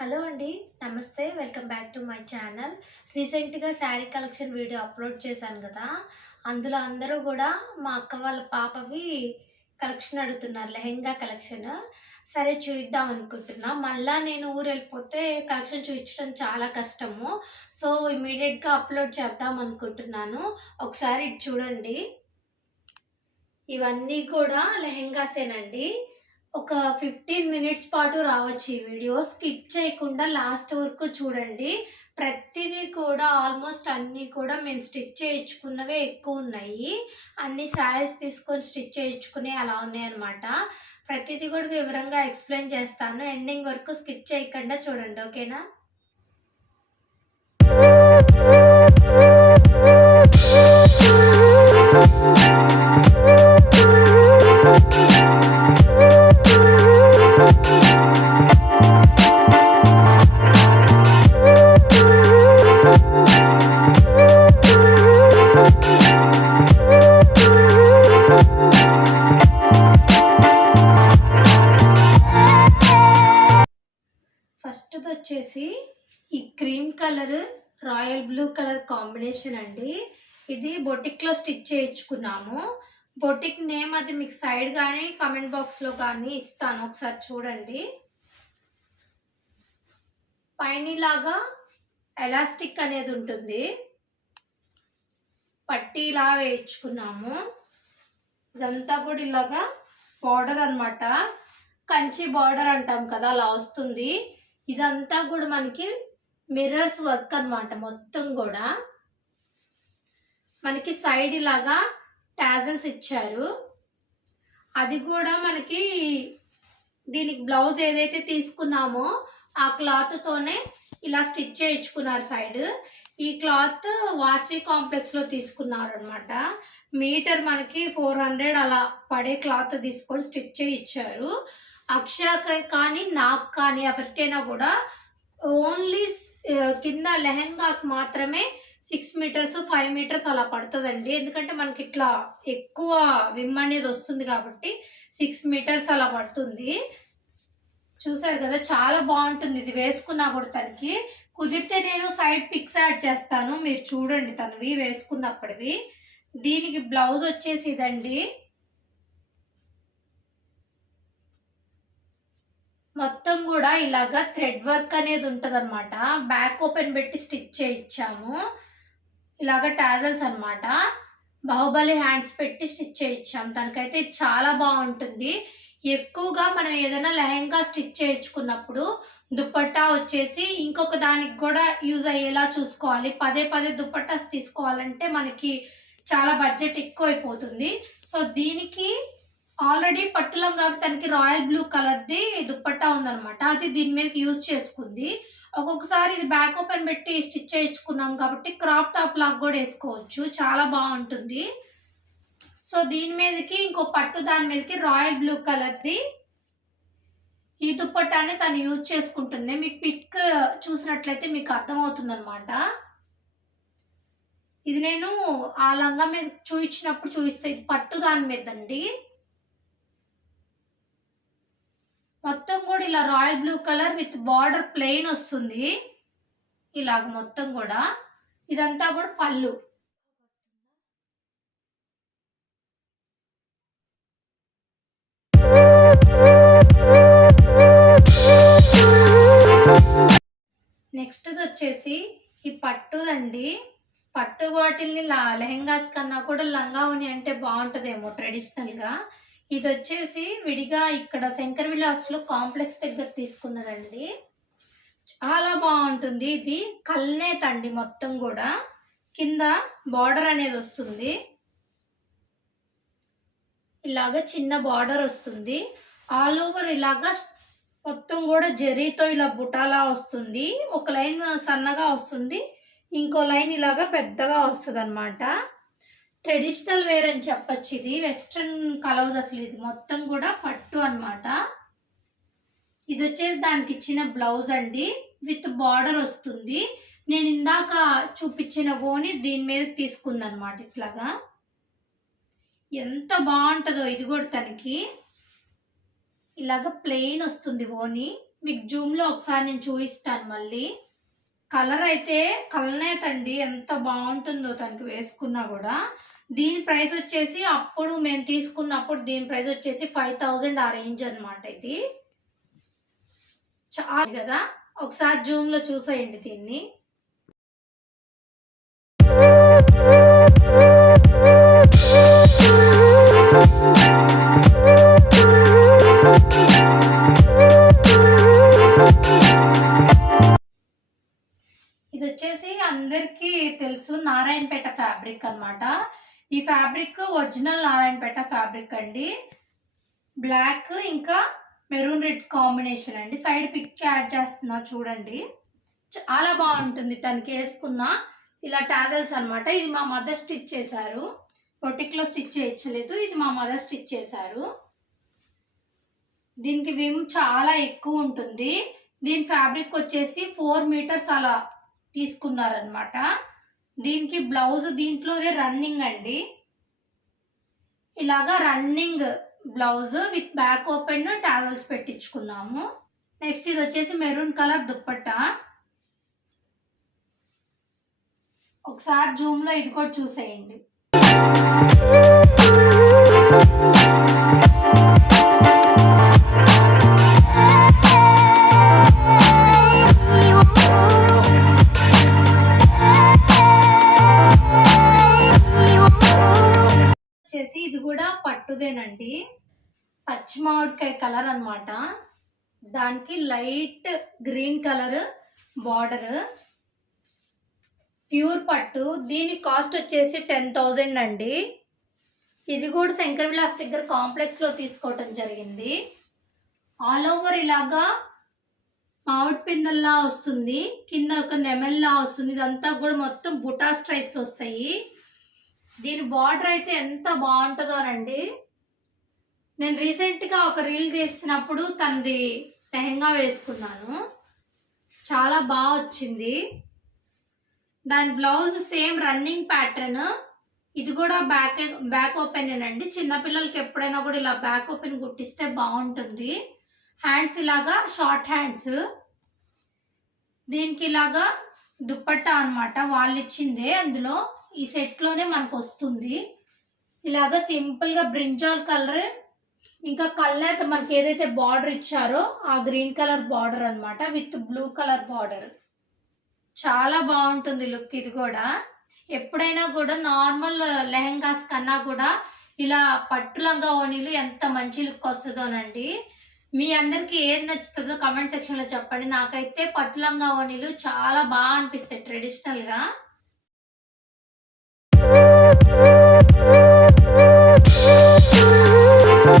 Hello అండి నమస్తే welcome back to my channel. రీసెంట్గా శారీ కలెక్షన్ వీడియో అప్లోడ్ చేశాను కదా అందులో అందరూ కూడా మా అక్క వాళ్ళ పాపవి కలెక్షన్ అడుగుతున్నారు లెహెంగా కలెక్షన్. సరే చూద్దాం అనుకుంటున్నా. మళ్ళా నేను ఊరు వెళ్ళిపోతే కలెక్షన్ చూపించడం చాలా కష్టము. సో ఇమీడియట్గా అప్లోడ్ చేద్దాం అనుకుంటున్నాను. ఒకసారి చూడండి. ఇవన్నీ కూడా లెహెంగాసేనండి. ఒక ఫిఫ్టీన్ మినిట్స్ పాటు రావచ్చు ఈ వీడియో. స్కిప్ చేయకుండా లాస్ట్ వరకు చూడండి. ప్రతిదీ కూడా ఆల్మోస్ట్ అన్నీ కూడా మేము స్టిచ్ చేయించుకున్నవే ఎక్కువ ఉన్నాయి. అన్ని శారీస్ తీసుకొని స్టిచ్ చేయించుకునే అలా ఉన్నాయన్నమాట. ప్రతిదీ కూడా వివరంగా ఎక్స్ప్లెయిన్ చేస్తాను. ఎండింగ్ వరకు స్కిప్ చేయకుండా చూడండి ఓకేనా? బొటిక్లో స్టిచ్ చేయించుకున్నాము. బొటిక్ నేమ్ అది మీకు సైడ్ కానీ కమెంట్ బాక్స్లో కానీ ఇస్తాను. ఒకసారి చూడండి. పైనలాగా ఎలాస్టిక్ అనేది ఉంటుంది. పట్టీలా వేయించుకున్నాము. ఇదంతా కూడా ఇలాగా బార్డర్ అనమాట కంచి బార్డర్ అంటాం కదా అలా వస్తుంది. ఇదంతా కూడా మనకి మిర్రర్స్ వర్క్ అనమాట మొత్తం కూడా. మనకి సైడ్ ఇలాగా టాజల్స్ ఇచ్చారు. అది కూడా మనకి దీనికి బ్లౌజ్ ఏదైతే తీసుకున్నామో ఆ క్లాత్తోనే ఇలా స్టిచ్ చేయించుకున్నారు సైడ్. ఈ క్లాత్ వాస్వి కాంప్లెక్స్లో తీసుకున్నారు అనమాట మీటర్ మనకి ఫోర్ హండ్రెడ్ అలా పడే క్లాత్ తీసుకొని స్టిచ్ చేయించారు. అక్షయకి కానీ నాకు కానీ ఎవరికైనా కూడా ఓన్లీ కింద లెహెంగాకి మాత్రమే సిక్స్ మీటర్స్ ఫైవ్ మీటర్స్ అలా పడుతుందండి. ఎందుకంటే మనకి ఇట్లా ఎక్కువ విమ్ అనేది వస్తుంది కాబట్టి సిక్స్ మీటర్స్ అలా పడుతుంది. చూసారు కదా చాలా బాగుంటుంది. ఇది వేసుకున్నా కూడా తనకి. కుదిరితే నేను సైడ్ పిక్స్ యాడ్ చేస్తాను. మీరు చూడండి తనవి వేసుకున్నప్పటివి. దీనికి బ్లౌజ్ వచ్చేసి ఇదండి. మొత్తం కూడా ఇలాగా థ్రెడ్ వర్క్ అనేది ఉంటుంది అనమాట బ్యాక్ ఓపెన్ పెట్టి స్టిచ్ చేయించాము. ఇలాగ టాజల్స్ అనమాట బాహుబలి హ్యాండ్స్ పెట్టి స్టిచ్ చేయించాం. తనకైతే చాలా బాగుంటుంది. ఎక్కువగా మనం ఏదైనా లెహంగా స్టిచ్ చేయించుకున్నప్పుడు దుప్పట్టా వచ్చేసి ఇంకొక దానికి కూడా యూజ్ అయ్యేలా చూసుకోవాలి. పదే పదే దుప్పట్టా తీసుకోవాలంటే మనకి చాలా బడ్జెట్ ఎక్కువ అయిపోతుంది సో దీనికి ఆల్రెడీ పట్టులంగా తనకి రాయల్ బ్లూ కలర్ది దుప్పట్టా ఉందన్నమాట. అది దీని మీద యూజ్ చేసుకుంది. ఒక్కొక్కసారి ఇది బ్యాక్ ఓపెన్ పెట్టి స్టిచ్ చేయించుకున్నాం కాబట్టి క్రాప్ టాప్ లాగా కూడా వేసుకోవచ్చు. చాలా బాగుంటుంది. సో దీని మీదకి ఇంకో పట్టు దాని మీదకి రాయల్ బ్లూ కలర్ది ఈ దుప్పట్టాన్ని తను యూజ్ చేసుకుంటుంది. మీకు పిక్ చూసినట్లయితే మీకు అర్థమవుతుంది అనమాట ఇది నేను ఆ లంగా మీద చూయించినప్పుడు చూపిస్తే పట్టు దాని మీద అండి మొత్తం కూడా ఇలా royal blue colour with border plain వస్తుంది. ఇలాగ మొత్తం కూడా. ఇదంతా కూడా పళ్ళు. నెక్స్ట్ది వచ్చేసి ఈ పట్టుదండి. పట్టు వాటిల్ని లెహెంగాస్ కన్నా కూడా లంగా ఉని అంటే బాగుంటుందేమో ట్రెడిషనల్గా. ఇది వచ్చేసి విడిగా ఇక్కడ శంకర్ విలాస్లో కాంప్లెక్స్ దగ్గర తీసుకున్నదండి. చాలా బాగుంటుంది. ఇది కల్నేత్ అండి మొత్తం కూడా. కింద బార్డర్ అనేది వస్తుంది. ఇలాగ చిన్న బార్డర్ వస్తుంది. ఆల్ ఓవర్ ఇలాగా మొత్తం కూడా జరీతో ఇలా బుటాలా వస్తుంది. ఒక లైన్ సన్నగా వస్తుంది. ఇంకో లైన్ ఇలాగా పెద్దగా వస్తుంది అనమాట ట్రెడిషనల్ వేర్ అని చెప్పచ్చు ఇది. వెస్ట్రన్ కలవదు అసలు ఇది. మొత్తం కూడా పట్టు అనమాట ఇది వచ్చేసి దానికి ఇచ్చిన బ్లౌజ్ అండి. విత్ బార్డర్ వస్తుంది. నేను ఇందాక చూపించిన ఓని దీని మీద తీసుకుందనమాట ఇట్లాగా. ఎంత బాగుంటుందో ఇది కూడా తనకి. ఇలాగ ప్లెయిన్ వస్తుంది ఓని. మీకు జూమ్లో ఒకసారి నేను చూపిస్తాను మళ్ళీ. కలర్ అయితే కలనేత అండి. ఎంత బాగుంటుందో తనకి వేసుకున్నా కూడా. దీని ప్రైస్ వచ్చేసి అప్పుడు మేము తీసుకున్నప్పుడు దీని ప్రైస్ వచ్చేసి ఫైవ్ థౌజండ్ ఆ రేంజ్ అనమాట ఇది. చాలా కదా? ఒకసారి జూమ్లో చూసేయండి దీన్ని. ఇది వచ్చేసి అందరికీ తెలుసు నారాయణపేట ఫ్యాబ్రిక్ అన్నమాట. ఈ ఫ్యాబ్రిక్ ఒరిజినల్ నారాయణపేట ఫ్యాబ్రిక్ అండి. బ్లాక్ ఇంకా మెరూన్ రెడ్ కాంబినేషన్ అండి. సైడ్ పిక్ యాడ్ చేస్తున్నా చూడండి. చాలా బాగుంటుంది తనకి వేసుకున్న ఇలా టాజల్స్ అన్నమాట. ఇది మా మదర్ స్టిచ్ చేశారు. బొటిక్లో స్టిచ్ చేయించలేదు. ఇది మా మదర్ స్టిచ్ చేశారు. దీనికి విమ్ చాలా ఎక్కువ ఉంటుంది. దీని ఫ్యాబ్రిక్ వచ్చేసి ఫోర్ మీటర్స్ అలా తీసుకున్నారనమాట దీనికి బ్లౌజ్ దీంట్లోనే రన్నింగ్ అండి. ఇలాగా running blouse with back open toggles పెట్టించుకున్నాము. Next ఇది వచ్చేసి మెరూన్ కలర్ దుప్పట్టా. ఒకసారి జూమ్లో ఇది కూడా చూసేయండి. అనమాట దానికి light green colour border. Pure పట్టు. దీని కాస్ట్ వచ్చేసి టెన్ థౌజండ్ అండి. ఇది కూడా శంకర్ విలాస్ దగ్గర కాంప్లెక్స్లో తీసుకోవటం జరిగింది. ఆల్ ఓవర్ ఇలాగా మామిడి పిందల్లా వస్తుంది. కింద ఒక నెమల్లా వస్తుంది. ఇదంతా కూడా మొత్తం బుటా స్ట్రైప్స్ వస్తాయి. దీని బార్డర్ అయితే ఎంత బాగుంటుందోనండి నేను రీసెంట్గా ఒక రీల్ చేసినప్పుడు తనది లెహంగా వేసుకున్నాను. చాలా బాగా వచ్చింది. దాని బ్లౌజ్ సేమ్ రన్నింగ్ ప్యాటర్న్ ఇది కూడా బ్యాక్ బ్యాక్ e, ఓపెన్ అండి చిన్నపిల్లలకి ఎప్పుడైనా కూడా ఇలా బ్యాక్ ఓపెన్ కుట్టిస్తే బాగుంటుంది. హ్యాండ్స్ ఇలాగా షార్ట్ హ్యాండ్స్ దీనికి ఇలాగా దుప్పట్టా అన్నమాట. వాళ్ళు ఇచ్చిందే అందులో. ఈ సెట్లోనే మనకు వస్తుంది. ఇలాగా సింపుల్గా బ్రింజాల్ కలర్ ఇంకా కల్నేత మనకి ఏదైతే బార్డర్ ఇచ్చారో ఆ గ్రీన్ కలర్ బార్డర్ అన్నమాట విత్ బ్లూ కలర్ బార్డర్ చాలా బాగుంటుంది లుక్ ఇది కూడా. ఎప్పుడైనా కూడా నార్మల్ లెహంగాస్ కన్నా కూడా ఇలా పట్టు లంగా ఓణీలు ఎంత మంచి లుక్ వస్తుందోనండి. మీ అందరికి ఏది నచ్చుతుందో కమెంట్ సెక్షన్లో చెప్పండి. నాకైతే పట్టు లంగా ఓణీలు చాలా బాగా అనిపిస్తాయి ట్రెడిషనల్గా ఇది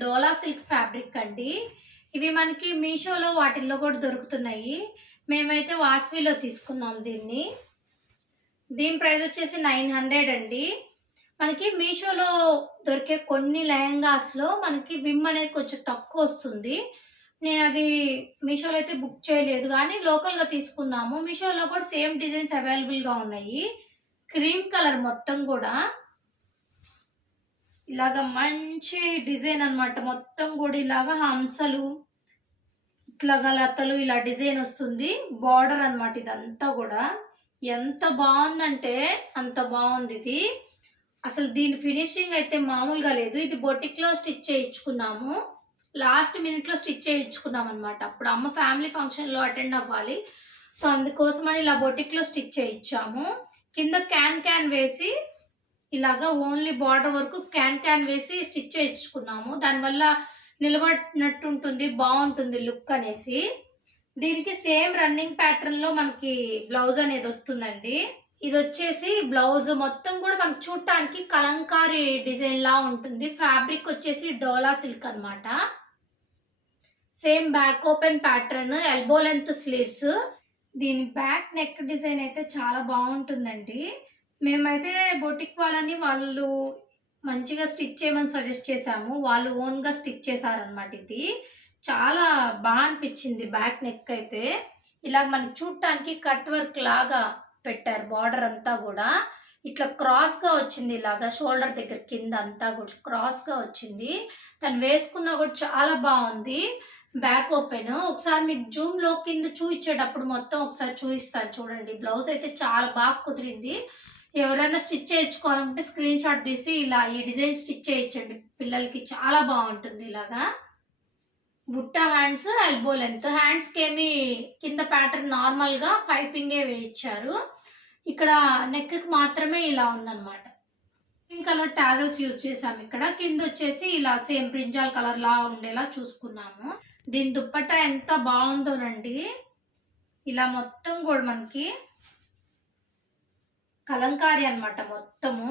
డోలా సిల్క్ ఫ్యాబ్రిక్ అండి. ఇవి మనకి మీషోలో వాటిల్లో కూడా దొరుకుతున్నాయి. మేమైతే వాస్విలో తీసుకున్నాం దీన్ని. దీని ప్రైస్ వచ్చేసి నైన్ హండ్రెడ్ అండి. మనకి మీషోలో దొరికే కొన్ని లెహంగాస్లో మనకి విమ్ అనేది కొంచెం తక్కువ వస్తుంది. నేను అది మీషోలో అయితే బుక్ చేయలేదు కానీ లోకల్గా తీసుకున్నాము. మీషోలో కూడా సేమ్ డిజైన్స్ అవైలబుల్గా ఉన్నాయి. క్రీమ్ కలర్ మొత్తం కూడా. ఇలాగ మంచి డిజైన్ అనమాట మొత్తం కూడా ఇలాగ హంసలు ఇట్లాగా లతలు ఇలా డిజైన్ వస్తుంది. బార్డర్ అనమాట ఇదంతా కూడా. ఎంత బాగుందంటే అంత బాగుంది ఇది. అసలు దీని ఫినిషింగ్ అయితే మామూలుగా లేదు. ఇది బొటిక్లో స్టిచ్ చేయించుకున్నాము. లాస్ట్ మినిట్లో స్టిచ్ చేయించుకున్నాం అనమాట అప్పుడు అమ్మ ఫ్యామిలీ ఫంక్షన్లో అటెండ్ అవ్వాలి. సో అందుకోసమని ఇలా బొటిక్లో స్టిచ్ చేయించాము. కింద క్యాన్ క్యాన్ వేసి ఇలాగా ఓన్లీ బార్డర్ వరకు క్యాన్ క్యాన్ వేసి స్టిచ్ చేయించుకున్నాము. దానివల్ల నిలబడినట్టు ఉంటుంది బాగుంటుంది లుక్ అనేసి. దీనికి సేమ్ రన్నింగ్ ప్యాటర్న్లో మనకి బ్లౌజ్ అనేది వస్తుందండి. ఇది వచ్చేసి బ్లౌజ్ మొత్తం కూడా మనకు చూడటానికి కలంకారీ డిజైన్ లా ఉంటుంది. ఫ్యాబ్రిక్ వచ్చేసి డోలా సిల్క్ అన్నమాట. Same back open pattern elbow length sleeves. దీని బ్యాక్ నెక్ డిజైన్ అయితే చాలా బాగుంటుందండి. మేమైతే బొటిక్ వాళ్ళని వాళ్ళు మంచిగా స్టిచ్ చేయమని సజెస్ట్ చేశాము. వాళ్ళు ఓన్గా స్టిచ్ చేశారనమాట ఇది. చాలా బాగా అనిపించింది బ్యాక్ నెక్ అయితే. ఇలాగ మనకి చూడటానికి కట్ వర్క్ లాగా పెట్టారు బార్డర్ అంతా కూడా. ఇట్లా క్రాస్గా వచ్చింది ఇలాగా షోల్డర్ దగ్గర కింద అంతా కూడా క్రాస్గా వచ్చింది. తను వేసుకున్నా కూడా చాలా బాగుంది. బ్యాక్ ఓపెన్ ఒకసారి మీకు జూమ్లో కింద చూపించేటప్పుడు మొత్తం ఒకసారి చూపిస్తాను చూడండి. బ్లౌజ్ అయితే చాలా బాగా కుదిరింది. ఎవరైనా స్టిచ్ చేయించుకోవాలంటే స్క్రీన్ షాట్ తీసి ఇలా ఈ డిజైన్ స్టిచ్ చేయించండి. పిల్లలకి చాలా బాగుంటుంది ఇలాగా. బుట్ట హ్యాండ్స్ ఎల్బో లెంత్ హ్యాండ్స్కి ఏమి కింద ప్యాటర్న్ నార్మల్గా పైపింగే వేయించారు. ఇక్కడ నెక్కి మాత్రమే ఇలా ఉందన్నమాట. పింక్ కలర్ ట్యాగల్స్ యూజ్ చేసాము ఇక్కడ. కింద వచ్చేసి ఇలా సేమ్ బ్రింజాల్ కలర్ లా ఉండేలా చూసుకున్నాము. దీని దుప్పట ఎంత బాగుందోనండి ఇలా మొత్తం కూడా మనకి కలంకారీ అన్నమాట మొత్తము.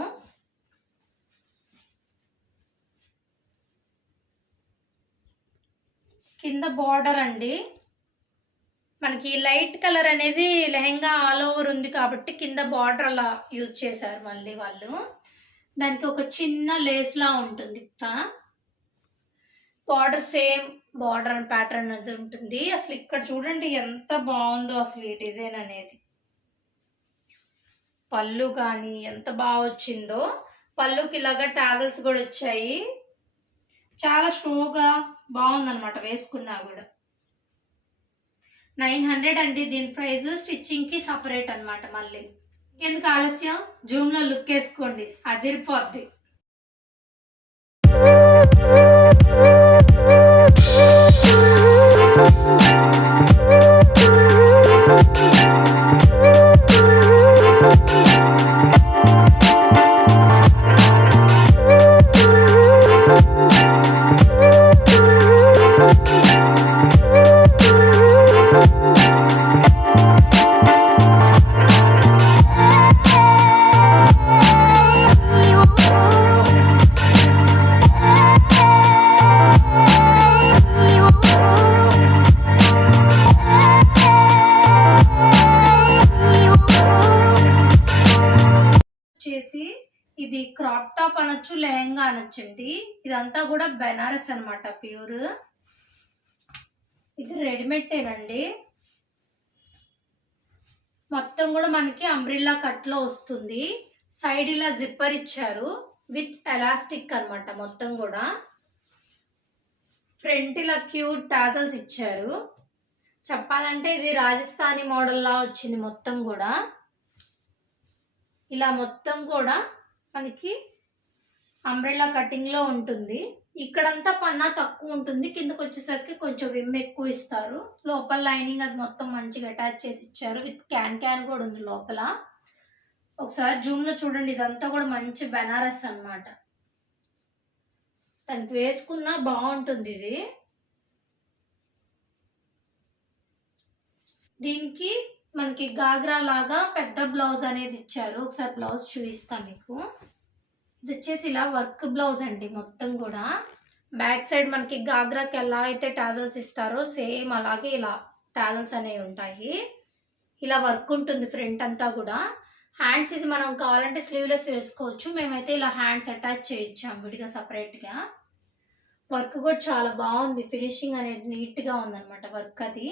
కింద బార్డర్ అండి. మనకి లైట్ కలర్ అనేది లెహెంగా ఆల్ ఓవర్ ఉంది కాబట్టి కింద బార్డర్ అలా యూజ్ చేశారు మళ్ళీ వాళ్ళు. దానికి ఒక చిన్న లేస్లా ఉంటుంది బార్డర్ సేమ్ బార్డర్ ప్యాటర్న్ అనేది ఉంటుంది. అసలు ఇక్కడ చూడండి ఎంత బాగుందో అసలు ఈ డిజైన్ అనేది. పళ్ళు కానీ ఎంత బాగా వచ్చిందో. పళ్ళుకి ఇలాగా టాజల్స్ కూడా వచ్చాయి. చాలా షోగా బాగుందనమాట వేసుకున్నా కూడా. నైన్ హండ్రెడ్ అండి దీని ప్రైస్ స్టిచ్చింగ్కి సపరేట్ అన్నమాట మళ్ళీ. ఎందుకు ఆలస్యం? జూమ్లో లుక్ వేసుకోండి. అదిరిపోద్ది. వచ్చేసి బనారస్ అనమాట ప్యూర్. ఇది రెడీమేడ్ేనండి మొత్తం కూడా మనకి అంబ్రిల్లా కట్లో వస్తుంది. సైడ్ ఇలా జిప్పర్ ఇచ్చారు విత్ ఎలాస్టిక్ అనమాట మొత్తం కూడా. ఫ్రంట్ ఇలా క్యూట్ టాజల్స్ ఇచ్చారు. చెప్పాలంటే ఇది రాజస్థానీ మోడల్లా వచ్చింది మొత్తం కూడా. ఇలా మొత్తం కూడా మనకి అంబ్రెల్లా కటింగ్లో ఉంటుంది. ఇక్కడంతా పన్నా తక్కువ ఉంటుంది. కిందకి వచ్చేసరికి కొంచెం విమ్ ఎక్కువ ఇస్తారు. లోపల లైనింగ్ అది మొత్తం మంచిగా అటాచ్ చేసి ఇచ్చారు. విత్ క్యాన్ క్యాన్ కూడా ఉంది లోపల. ఒకసారి జూమ్లో చూడండి. ఇదంతా కూడా మంచి బెనారస్ అన్నమాట. దానికి వేసుకున్నా బాగుంటుంది ఇది. దీనికి మనకి గాగ్రా లాగా పెద్ద బ్లౌజ్ అనేది ఇచ్చారు. ఒకసారి బ్లౌజ్ చూపిస్తాను మీకు. ఇది వచ్చేసి ఇలా వర్క్ బ్లౌజ్ అండి మొత్తం కూడా. బ్యాక్ సైడ్ మనకి గాగ్రాకి ఎలా అయితే టాజల్స్ ఇస్తారో సేమ్ అలాగే ఇలా టాజల్స్ అనేవి ఉంటాయి. ఇలా వర్క్ ఉంటుంది ఫ్రంట్ అంతా కూడా. హ్యాండ్స్ ఇది మనం కావాలంటే స్లీవ్లెస్ వేసుకోవచ్చు. మేమైతే ఇలా హ్యాండ్స్ అటాచ్ చేయించాం విడిగా సపరేట్గా. వర్క్ కూడా చాలా బాగుంది. ఫినిషింగ్ అనేది నీట్గా ఉందన్నమాట వర్క్ అది.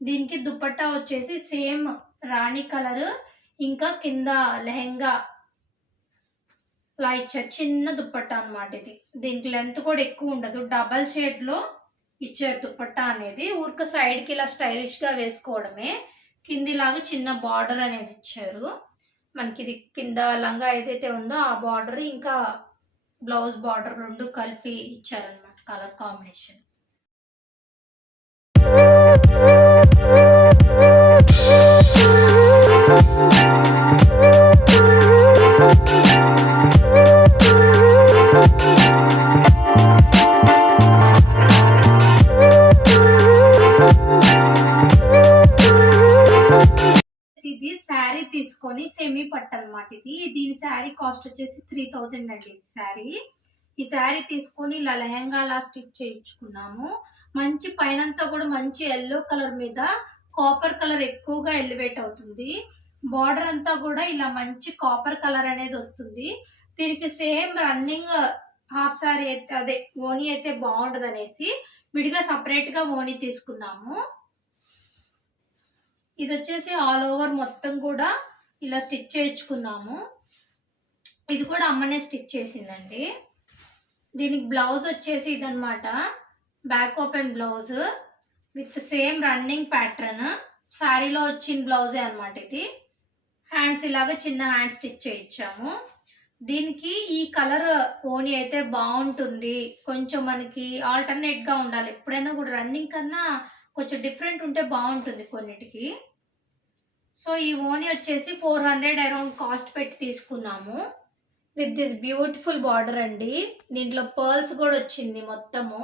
దీనికి దుపట్టా వచ్చేసి సేమ్ రాణి కలర్. ఇంకా కింద లెహెంగా ఇలా ఇచ్చారు చిన్న దుపట్టా అన్నమాట ఇది. దీనికి లెంత్ కూడా ఎక్కువ ఉండదు. డబల్ షేడ్లో ఇచ్చారు దుపట్టా అనేది ఊరిక సైడ్కి ఇలా స్టైలిష్గా వేసుకోవడమే. కిందిలాగా చిన్న బార్డర్ అనేది ఇచ్చారు. మనకి ఇది కింద లంగా ఏదైతే ఉందో ఆ బార్డర్ ఇంకా బ్లౌజ్ బార్డర్ రెండు కలిపి ఇచ్చారనమాట కలర్ కాంబినేషన్ ఇది తీసుకొని సెమీ పట్టు అనమాట ఇది. దీని శారీ కాస్ట్ వచ్చేసి త్రీ థౌజండ్ అండి ఇది శారీ. ఈ శారీ తీసుకొని ఇలా లెహంగాలా స్టిచ్ చేయించుకున్నాము. మంచి పైనంతా కూడా మంచి ఎల్లో కలర్ మీద కాపర్ కలర్ ఎక్కువగా ఎలివేట్ అవుతుంది. బార్డర్ అంతా కూడా ఇలా మంచి కాపర్ కలర్ అనేది వస్తుంది. దీనికి సేమ్ రన్నింగ్ హాఫ్ సారీ అయితే అదే ఓనీ అయితే బాగుండదు అనేసి విడిగా సపరేట్గా ఓనీ తీసుకున్నాము. ఇది వచ్చేసి ఆల్ ఓవర్ మొత్తం కూడా ఇలా స్టిచ్ చేయించుకున్నాము. ఇది కూడా అమ్మనే స్టిచ్ చేసిందండి. దీనికి బ్లౌజ్ వచ్చేసి ఇదనమాట back open blouse with same running pattern. శారీలో వచ్చిన బ్లౌజే అనమాట ఇది. హ్యాండ్స్ ఇలాగా చిన్న హ్యాండ్ స్టిచ్ చేయించాము. దీనికి ఈ కలర్ ఓని అయితే బాగుంటుంది. కొంచెం మనకి ఆల్టర్నేట్గా ఉండాలి. ఎప్పుడైనా కూడా రన్నింగ్ కన్నా కొంచెం డిఫరెంట్ ఉంటే బాగుంటుంది కొన్నిటికి. సో ఈ ఓని వచ్చేసి ఫోర్ హండ్రెడ్ అరౌండ్ కాస్ట్ పెట్టి తీసుకున్నాము. విత్ దిస్ బ్యూటిఫుల్ బార్డర్ అండి. దీంట్లో పర్ల్స్ కూడా వచ్చింది మొత్తము.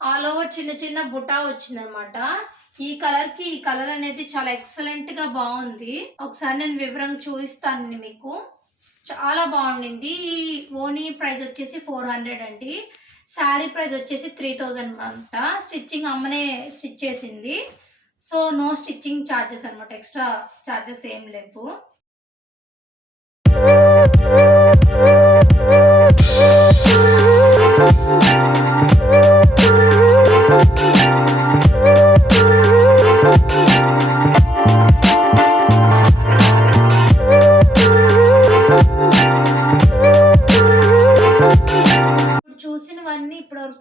ఆల్ ఓవర్ చిన్న చిన్న బుటా వచ్చిందనమాట. ఈ కలర్కి ఈ కలర్ అనేది చాలా ఎక్సలెంట్గా బాగుంది. ఒకసారి నేను వివరంగా చూపిస్తాను మీకు. చాలా బాగుండింది. ఈ ఓనీ ప్రైస్ వచ్చేసి ఫోర్ హండ్రెడ్ అండి. శారీ ప్రైస్ వచ్చేసి త్రీ థౌజండ్ అంట. స్టిచ్చింగ్ అమ్మనే స్టిచ్ చేసింది. సో నో స్టిచ్చింగ్ ఛార్జెస్ అనమాట ఎక్స్ట్రా ఛార్జెస్ ఏం లేవు. ఇప్పుడు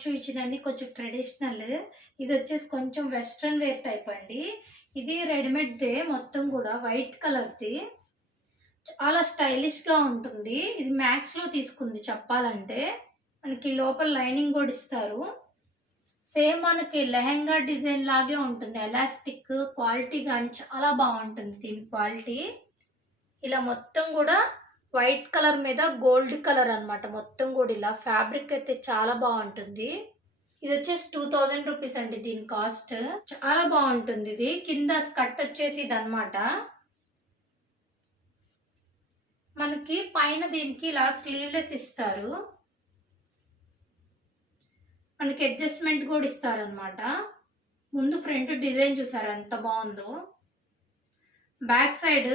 చూసినవన్నీ కొంచెం ట్రెడిషనల్ ఇది వచ్చేసి కొంచెం వెస్ట్రన్ వేర్ టైప్ అండి. ఇది రెడీమేడ్దే మొత్తం కూడా వైట్ కలర్ది చాలా స్టైలిష్గా ఉంటుంది. ఇది మ్యాక్స్లో తీసుకుంది చెప్పాలంటే. మనకి లోపల లైనింగ్ కూడా ఇస్తారు. సేమ్ మనకి లెహంగా డిజైన్ లాగే ఉంటుంది. ఎలాస్టిక్ క్వాలిటీ కానీ చాలా బాగుంటుంది దీని క్వాలిటీ ఇలా మొత్తం కూడా వైట్ కలర్ మీద గోల్డ్ కలర్ అన్నమాట. మొత్తం కూడా ఇలా ఫ్యాబ్రిక్ అయితే చాలా బాగుంటుంది. ఇది వచ్చేసి టూ థౌజండ్ రూపీస్ అండి దీని కాస్ట్. చాలా బాగుంటుంది ఇది. కింద స్కర్ట్ వచ్చేసి ఇది అనమాట మనకి పైన దీనికి ఇలా స్లీవ్లెస్ ఇస్తారు. మనకి అడ్జస్ట్మెంట్ కూడా ఇస్తారనమాట ముందు ఫ్రంట్ డిజైన్ చూసారు ఎంత బాగుందో. బ్యాక్ సైడ్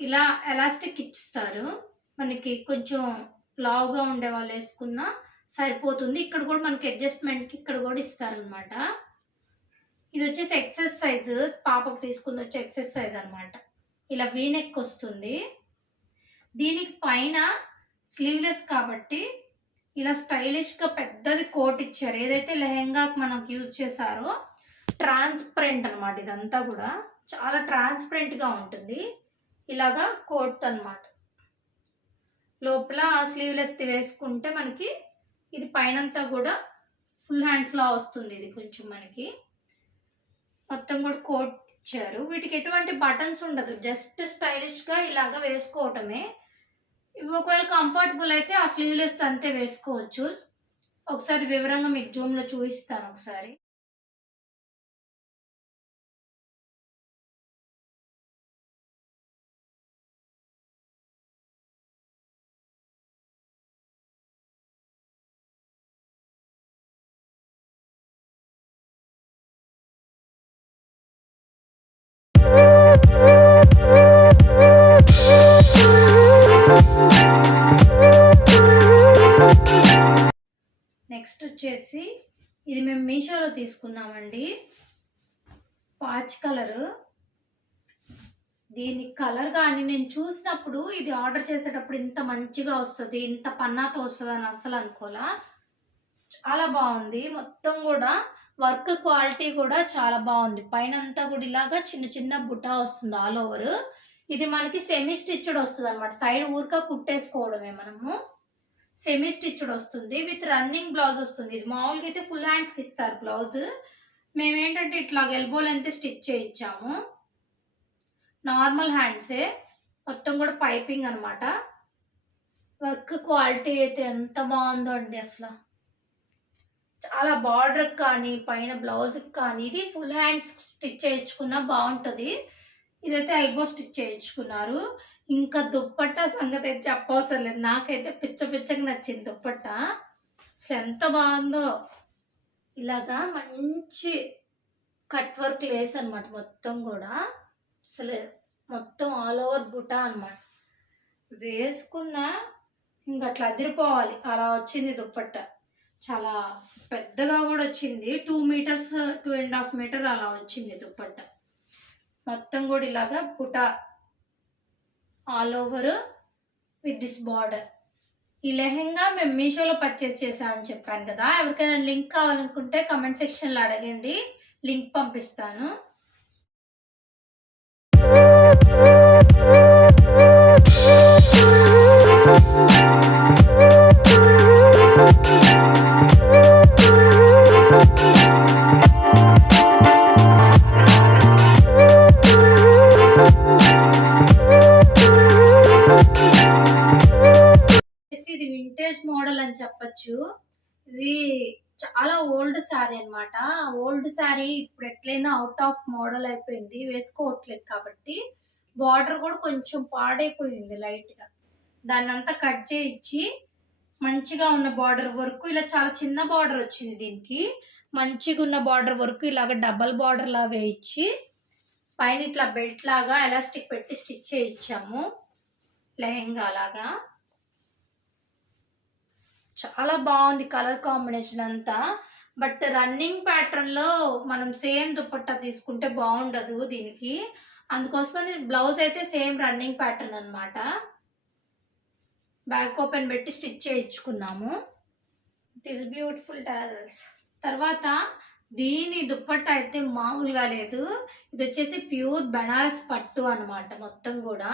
ఇలా ఎలాస్టిక్ ఇచ్చిస్తారు మనకి కొంచెం లావుగా ఉండే వాళ్ళు వేసుకున్నా సరిపోతుంది. ఇక్కడ కూడా మనకి అడ్జస్ట్మెంట్కి ఇక్కడ కూడా ఇస్తారనమాట ఇది వచ్చేసి ఎక్సెస్ పాపకు తీసుకుని వచ్చే ఎక్సెస్ సైజ్ అనమాట ఇలా వీనెక్ వస్తుంది. దీనికి పైన స్లీవ్లెస్ కాబట్టి ఇలా స్టైలిష్గా పెద్దది కోట్ ఇచ్చారు. ఏదైతే లెహెంగాకి మనకు యూజ్ చేశారో ట్రాన్స్పరెంట్ అనమాట ఇదంతా కూడా. చాలా ట్రాన్స్పరెంట్గా ఉంటుంది. ఇలాగా కోట్ అన్నమాట. లోపల స్లీవ్లెస్ వేసుకుంటే మనకి ఇది పైనంతా కూడా ఫుల్ హ్యాండ్స్లా వస్తుంది ఇది కొంచెం మనకి. మొత్తం కూడా కోట్ ఇచ్చారు. వీటికి ఎటువంటి బటన్స్ ఉండదు. జస్ట్ స్టైలిష్గా ఇలాగ వేసుకోవటమే. ఇవి ఒకవేళ కంఫర్టబుల్ అయితే ఆ స్లీవ్లెస్ అంతే వేసుకోవచ్చు. ఒకసారి వివరంగా మీకు జూమ్లో చూపిస్తాను ఒకసారి. వచ్చేసి ఇది మేము మీషోలో తీసుకున్నామండి. Patch colour. దీని కలర్ కానీ నేను చూసినప్పుడు ఇది ఆర్డర్ చేసేటప్పుడు ఇంత మంచిగా వస్తుంది ఇంత పన్నాతో వస్తుంది అని అస్సలు అనుకోలా. చాలా బాగుంది. మొత్తం కూడా వర్క్ క్వాలిటీ కూడా చాలా బాగుంది. పైన అంతా కూడా ఇలాగా చిన్న చిన్న బుటా వస్తుంది ఆల్ ఓవర్. ఇది మనకి సెమీ స్టిచ్డ్ వస్తుంది అనమాట సైడ్ ఊరిక కుట్టేసుకోవడమే మనము. సెమీ స్టిచ్డ్ వస్తుంది విత్ రన్నింగ్ బ్లౌజ్ వస్తుంది. ఇది మామూలుగా అయితే ఫుల్ హ్యాండ్స్కి ఇస్తారు బ్లౌజ్ మేము ఏంటంటే ఇట్లా ఎల్బోలు అయితే స్టిచ్ చేయించాము. నార్మల్ హ్యాండ్సే మొత్తం కూడా పైపింగ్ అనమాట వర్క్ క్వాలిటీ అయితే ఎంత బాగుందో అండి అసలు. చాలా బార్డర్కి కానీ పైన బ్లౌజ్కి కానీ ఇది ఫుల్ హ్యాండ్స్ స్టిచ్ చేయించుకున్నా బాగుంటుంది. ఇదైతే ఎల్బో స్టిచ్ చేయించుకున్నారు. ఇంకా దుప్పట్ట సంగతి అయితే చెప్పవసరం లేదు. నాకైతే పిచ్చ పిచ్చకి నచ్చింది దుప్పట్ట. అసలు ఎంత బాగుందో. ఇలాగా మంచి కట్ వర్క్ లేస్ అనమాట మొత్తం కూడా. అసలు మొత్తం ఆల్ ఓవర్ బుటా అనమాట వేసుకున్న ఇంక అట్లా అదిరిపోవాలి. అలా వచ్చింది దుప్పట్ట. చాలా పెద్దగా కూడా వచ్చింది. Two meters two and half meter అలా వచ్చింది దుప్పట్ట. మొత్తం కూడా ఇలాగా buta all over with this border. ఈ లెహెంగా మేము మీషోలో పర్చేస్ చేసామని చెప్పాను కదా ఎవరికైనా లింక్ కావాలనుకుంటే కమెంట్ సెక్షన్లో అడగండి లింక్ పంపిస్తాను. అవుట్ ఆఫ్ మోడల్ అయిపోయింది. వేసుకోవట్లేదు కాబట్టి బార్డర్ కూడా కొంచెం పాడైపోయింది లైట్గా దాన్ని అంతా కట్ చేయించి మంచిగా ఉన్న బార్డర్ వరకు ఇలా చాలా చిన్న బార్డర్ వచ్చింది దీనికి. మంచిగా ఉన్న బార్డర్ వరకు ఇలాగ డబల్ బార్డర్ లా వేయించి పైన ఇట్లా బెల్ట్ లాగా ఎలాస్టిక్ పెట్టి స్టిచ్ చేయించాము. లెహెంగా లాగా. చాలా బాగుంది కలర్ కాంబినేషన్ అంతా. బట్ రన్నింగ్ ప్యాటర్న్లో మనం సేమ్ దుపట్టా తీసుకుంటే బాగుండదు దీనికి. అందుకోసమని బ్లౌజ్ అయితే సేమ్ రన్నింగ్ ప్యాటర్న్ అనమాట బ్యాక్ ఓపెన్ పెట్టి స్టిచ్ చేయించుకున్నాము. దిస్ బ్యూటిఫుల్ టాజల్స్ తర్వాత దీని దుప్పట్ట అయితే మామూలుగా లేదు. ఇది వచ్చేసి ప్యూర్ బెనారస్ పట్టు అనమాట మొత్తం కూడా.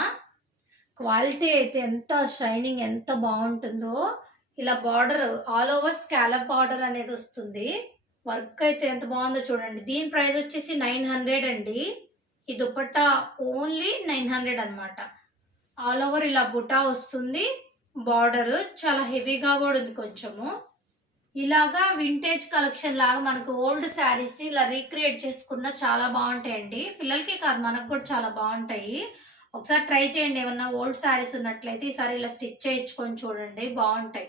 క్వాలిటీ అయితే ఎంత షైనింగ్ ఎంత బాగుంటుందో ఇలా border all over scallop border అనేది వస్తుంది. వర్క్ అయితే ఎంత బాగుందో చూడండి. దీని ప్రైస్ వచ్చేసి నైన్ హండ్రెడ్ అండి. ఈ దుపట్టా ఓన్లీ నైన్ హండ్రెడ్ అనమాట ఆల్ ఓవర్ ఇలా బుటా వస్తుంది. బార్డర్ చాలా హెవీగా కూడా ఉంది కొంచెము. ఇలాగా వింటేజ్ కలెక్షన్ లాగా మనకు ఓల్డ్ శారీస్ని ఇలా రీక్రియేట్ చేసుకున్న చాలా బాగుంటాయండి. పిల్లలకి కాదు మనకు కూడా చాలా బాగుంటాయి. ఒకసారి ట్రై చేయండి. ఏమన్నా ఓల్డ్ శారీస్ ఉన్నట్లయితే ఈసారి ఇలా స్టిచ్ చేయించుకొని చూడండి. బాగుంటాయి.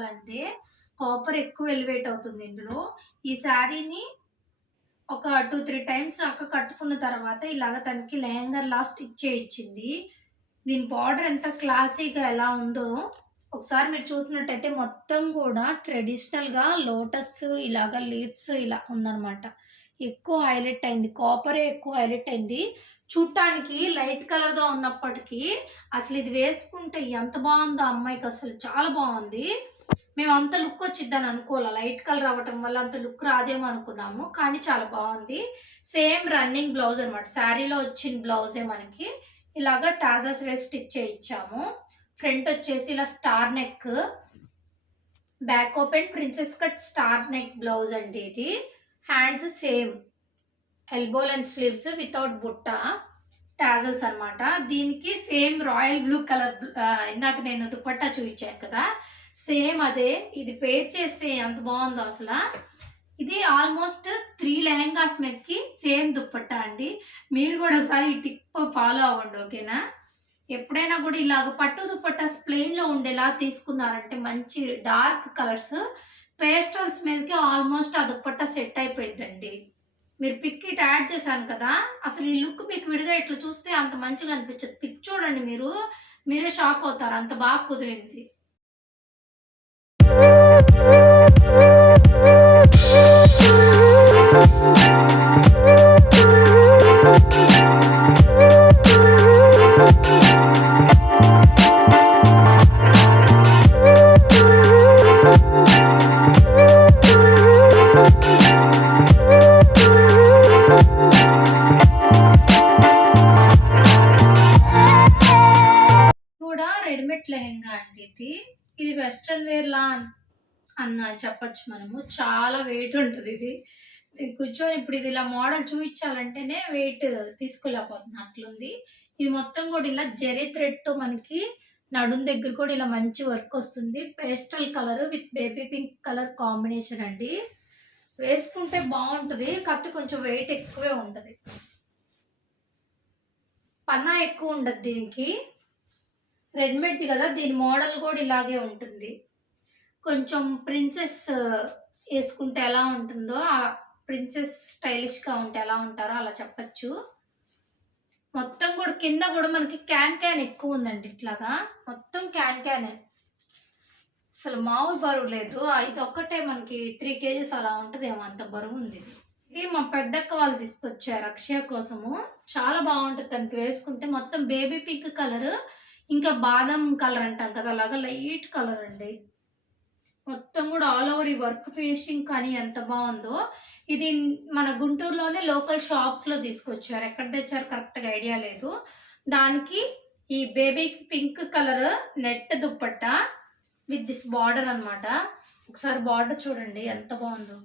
కలర్ కాపర్ ఎక్కువ ఎలివేట్ అవుతుంది ఇందులో. ఈ శారీని ఒక టూ త్రీ టైమ్స్ అక్క కట్టుకున్న తర్వాత ఇలాగ తనకి లెహంగా లాస్ట్ ఇచ్చేయించింది చేయించింది దీని బార్డర్ ఎంత క్లాసీగా ఎలా ఉందో ఒకసారి మీరు చూసినట్టయితే మొత్తం కూడా ట్రెడిషనల్గా లోటస్ ఇలాగ లీవ్స్ ఇలా ఉందన్నమాట. ఎక్కువ హైలైట్ అయింది. కాపరే ఎక్కువ హైలైట్ అయింది. చూడటానికి లైట్ కలర్గా ఉన్నప్పటికీ అసలు ఇది వేసుకుంటే ఎంత బాగుందో అమ్మాయికి అసలు చాలా బాగుంది. మేము అంత లుక్ వచ్చిద్దని అనుకోలే లైట్ కలర్ అవ్వటం వల్ల అంత లుక్ రాదేమో అనుకున్నాము. కానీ చాలా బాగుంది. సేమ్ రన్నింగ్ బ్లౌజ్ అనమాట శారీలో వచ్చిన బ్లౌజే మనకి. ఇలాగా టాజల్స్ వేసి స్టిచ్ చేయించాము. ఫ్రంట్ వచ్చేసి ఇలా star neck. Back open princess cut star neck blouse అండి ఇది. Hands same. Elbow length sleeves without బుట్ట. టాజల్స్ అనమాట దీనికి సేమ్ రాయల్ బ్లూ కలర్ ఇందాక నేను దుపట్టా చూపించాను కదా. సేమ్ అదే ఇది పేర్ చేస్తే ఎంత బాగుందో అసలు. ఇది ఆల్మోస్ట్ త్రీ లెహెంగాస్ మీదకి సేమ్ దుప్పట్టా అండి. మీరు కూడా ఒకసారి ఈ టిప్ ఫాలో అవ్వండి ఓకేనా? ఎప్పుడైనా కూడా ఇలాగ పట్టు దుప్పట్టాస్ ప్లెయిన్లో ఉండేలా తీసుకున్నారంటే మంచి డార్క్ కలర్స్ పేస్టల్స్ మీదకి ఆల్మోస్ట్ ఆ దుప్పట్టా సెట్ అయిపోయిందండి మీరు పిక్ ఇట్ యాడ్ చేశాను కదా అసలు ఈ లుక్ మీకు విడిగా ఇట్లా చూస్తే అంత మంచిగా అనిపించదు. పిక్ చూడండి మీరు మీరే షాక్ అవుతారు అంత బాగా కుదిరింది. అన్న చెప్పచ్చు మనము. చాలా వెయిట్ ఉంటుంది ఇది. కూర్చొని ఇప్పుడు ఇది ఇలా మోడల్ చూపించాలంటేనే వెయిట్ తీసుకోలేకపోతుంది అట్లుంది. ఇది మొత్తం కూడా ఇలా జెరీ థ్రెడ్తో మనకి నడుం దగ్గర కూడా ఇలా మంచి వర్క్ వస్తుంది. Pastel colour with baby pink colour combination అండి. వేసుకుంటే బాగుంటుంది కాకపోతే కొంచెం వెయిట్ ఎక్కువే ఉంటుంది. పన్నా ఎక్కువ ఉండదు దీనికి. రెడీమేడ్ది కదా దీని మోడల్ కూడా ఇలాగే ఉంటుంది. కొంచెం ప్రిన్సెస్ వేసుకుంటే ఎలా ఉంటుందో అలా ప్రిన్సెస్ స్టైలిష్గా ఉంటే ఎలా ఉంటారో అలా చెప్పచ్చు. మొత్తం కూడా కింద కూడా మనకి క్యాన్ క్యాన్ ఎక్కువ ఉందండి ఇట్లాగా. మొత్తం క్యాన్ క్యానే. అసలు మామూలు బరువు లేదు. ఇది ఒక్కటే మనకి త్రీ కేజీస్ అలా ఉంటుందేమో అంత బరువు ఉంది. ఇది. మా పెద్దక్క వాళ్ళు తీసుకొచ్చారు అక్షయ కోసము. చాలా బాగుంటుంది దానికి వేసుకుంటే. మొత్తం బేబీ పింక్ కలర్ ఇంకా బాదం కలర్ అంటాం కదా అలాగా లైట్ కలర్ అండి. మొత్తం కూడా ఆల్ ఓవర్ ఈ వర్క్ ఫినిషింగ్ కానీ ఎంత బాగుందో. ఇది మన గుంటూరులోనే లోకల్ షాప్స్లో తీసుకొచ్చారు. ఎక్కడ తెచ్చారు కరెక్ట్గా ఐడియా లేదు. దానికి ఈ baby pink colour net dupatta with this border అనమాట ఒకసారి బార్డర్ చూడండి ఎంత బాగుందో.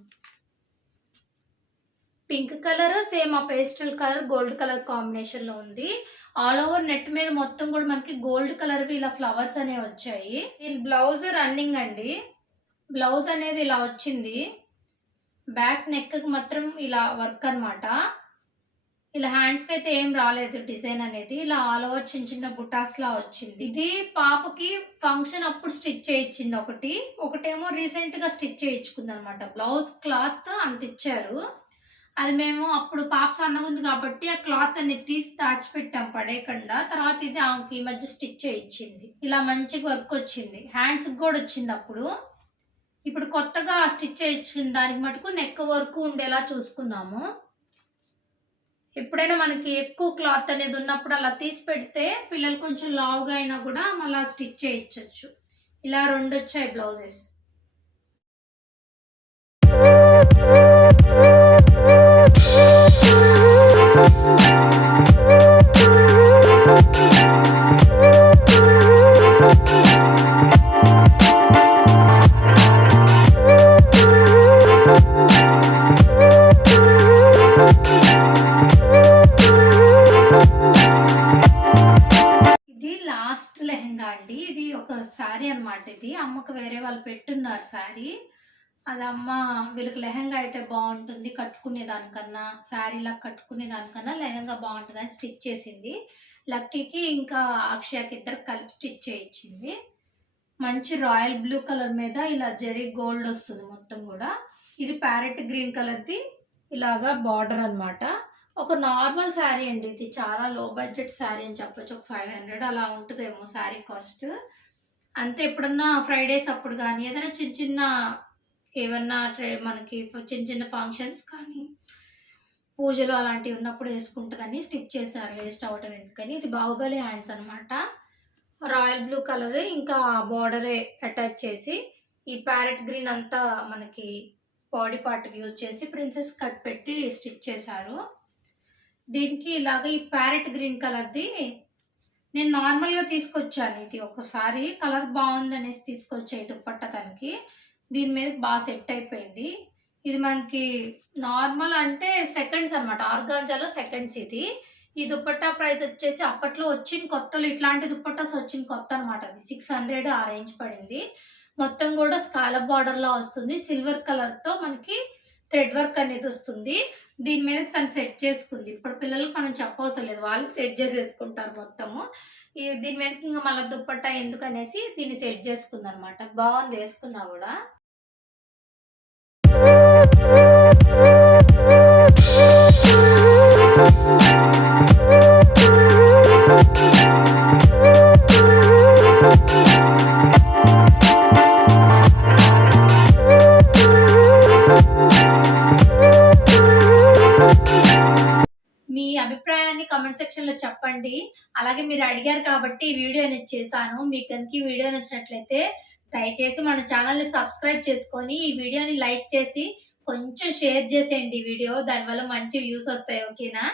పింక్ కలర్ సేమ్ ఆ పేస్టల్ కలర్ గోల్డ్ కలర్ కాంబినేషన్లో ఉంది. ఆల్ ఓవర్ నెట్ మీద మొత్తం కూడా మనకి గోల్డ్ కలర్వి ఇలా ఫ్లవర్స్ అనేవి వచ్చాయి. దీని బ్లౌజ్ రన్నింగ్ అండి. బ్లౌజ్ అనేది ఇలా వచ్చింది. బ్యాక్ నెక్కి మాత్రం ఇలా వర్క్ అనమాట ఇలా హ్యాండ్స్కి అయితే ఏం రాలేదు డిజైన్ అనేది. ఇలా ఆల్ ఓవర్ చిన్న చిన్న బుటాస్లా వచ్చింది. ఇది పాపకి ఫంక్షన్ అప్పుడు స్టిచ్ చేయించింది ఒకటి. ఒకటేమో రీసెంట్గా స్టిచ్ చేయించుకుంది అనమాట బ్లౌజ్ క్లాత్ అంత ఇచ్చారు. అది మేము అప్పుడు పాప సన్నగా ఉంది కాబట్టి ఆ క్లాత్ అనేది తీసి దాచిపెట్టాం పడేయకుండా. తర్వాత ఇది ఆమెకి ఈ మధ్య స్టిచ్ చేయించింది. ఇలా మంచిగా వర్క్ వచ్చింది. హ్యాండ్స్కి కూడా వచ్చింది అప్పుడు. ఇప్పుడు కొత్తగా స్టిచ్ చేయించిన దానికి మటుకు నెక్ వరకు ఉండేలా చూసుకున్నాము. ఎప్పుడైనా మనకి ఎక్కువ క్లాత్ అనేది ఉన్నప్పుడు అలా తీసి పెడితే పిల్లలు కొంచెం లావుగా అయినా కూడా మళ్ళీ స్టిచ్ చేయించవచ్చు ఇలా రెండు వచ్చాయి బ్లౌజెస్. అది అమ్మ వీళ్ళకి లెహంగా అయితే బాగుంటుంది. కట్టుకునే దానికన్నా శారీలా కట్టుకునే దానికన్నా లెహంగా బాగుంటుంది అని స్టిచ్ చేసింది. లక్కీకి ఇంకా అక్షయకి ఇద్దరు కలిపి స్టిచ్ చేయించింది. మంచి రాయల్ బ్లూ కలర్ మీద ఇలా జరీ గోల్డ్ వస్తుంది మొత్తం కూడా. ఇది ప్యారెట్ గ్రీన్ కలర్ది. ఇలాగా బార్డర్ అన్నమాట. ఒక నార్మల్ శారీ అండి ఇది. చాలా లో బడ్జెట్ శారీ అని చెప్పొచ్చు. ఒక ఫైవ్ హండ్రెడ్ అలా ఉంటుందేమో శారీ కాస్ట్. అంతే ఎప్పుడన్నా ఫ్రైడేస్ అప్పుడు కానీ ఏదైనా చిన్న చిన్న ఏమన్నా ట్రే- మనకి చిన్న చిన్న ఫంక్షన్స్ కానీ పూజలు అలాంటివి ఉన్నప్పుడు వేసుకుంటుందని స్టిచ్ చేశారు వేస్ట్ అవటం ఎందుకని. ఇది బాహుబలి హ్యాండ్స్ అనమాట రాయల్ బ్లూ కలర్ ఇంకా బార్డరే అటాచ్ చేసి ఈ ప్యారెట్ గ్రీన్ అంతా మనకి బాడీ పార్ట్కి యూజ్ చేసి ప్రిన్సెస్ కట్ పెట్టి స్టిచ్ చేశారు. దీనికి ఇలాగ ఈ ప్యారెట్ గ్రీన్ కలర్ది నేను నార్మల్గా తీసుకొచ్చాను ఇది. ఒకసారి కలర్ బాగుందనేసి తీసుకొచ్చాయి దుప్పట్ట దానికి దీని మీద బాగా సెట్ అయిపోయింది. ఇది మనకి నార్మల్ అంటే సెకండ్స్ అన్నమాట. ఆర్గాంజాలో సెకండ్స్ ఇది. ఈ దుప్పట్టా ప్రైస్ వచ్చేసి అప్పట్లో వచ్చిన కొత్తలు ఇట్లాంటి దుప్పట్టాస్ వచ్చిన కొత్త అనమాట అది. సిక్స్ హండ్రెడ్ ఆ రేంజ్ పడింది. మొత్తం కూడా స్కాలప్ బార్డర్లో వస్తుంది. సిల్వర్ కలర్తో మనకి థ్రెడ్ వర్క్ అనేది వస్తుంది. దీని మీద తను సెట్ చేసుకుంది. ఇప్పుడు పిల్లలకు మనం చెప్పవసరం లేదు. వాళ్ళు సెట్ చేసేసుకుంటారు మొత్తము. దీని మీద ఇంకా మళ్ళీ దుప్పట్టా ఎందుకు అనేసి దీన్ని సెట్ చేసుకుంది అనమాట బాగుంది వేసుకున్నా కూడా. అభిప్రాయాన్ని కమెంట్ సెక్షన్లో చెప్పండి. అలాగే మీరు అడిగారు కాబట్టి ఈ వీడియో అనేది చేశాను. మీకు కనుక ఈ వీడియో నచ్చినట్లయితే దయచేసి మన ఛానల్ని సబ్స్క్రైబ్ చేసుకొని ఈ వీడియోని లైక్ చేసి కొంచెం షేర్ చేసేయండి ఈ వీడియో. దానివల్ల మంచి వ్యూస్ వస్తాయి ఓకేనా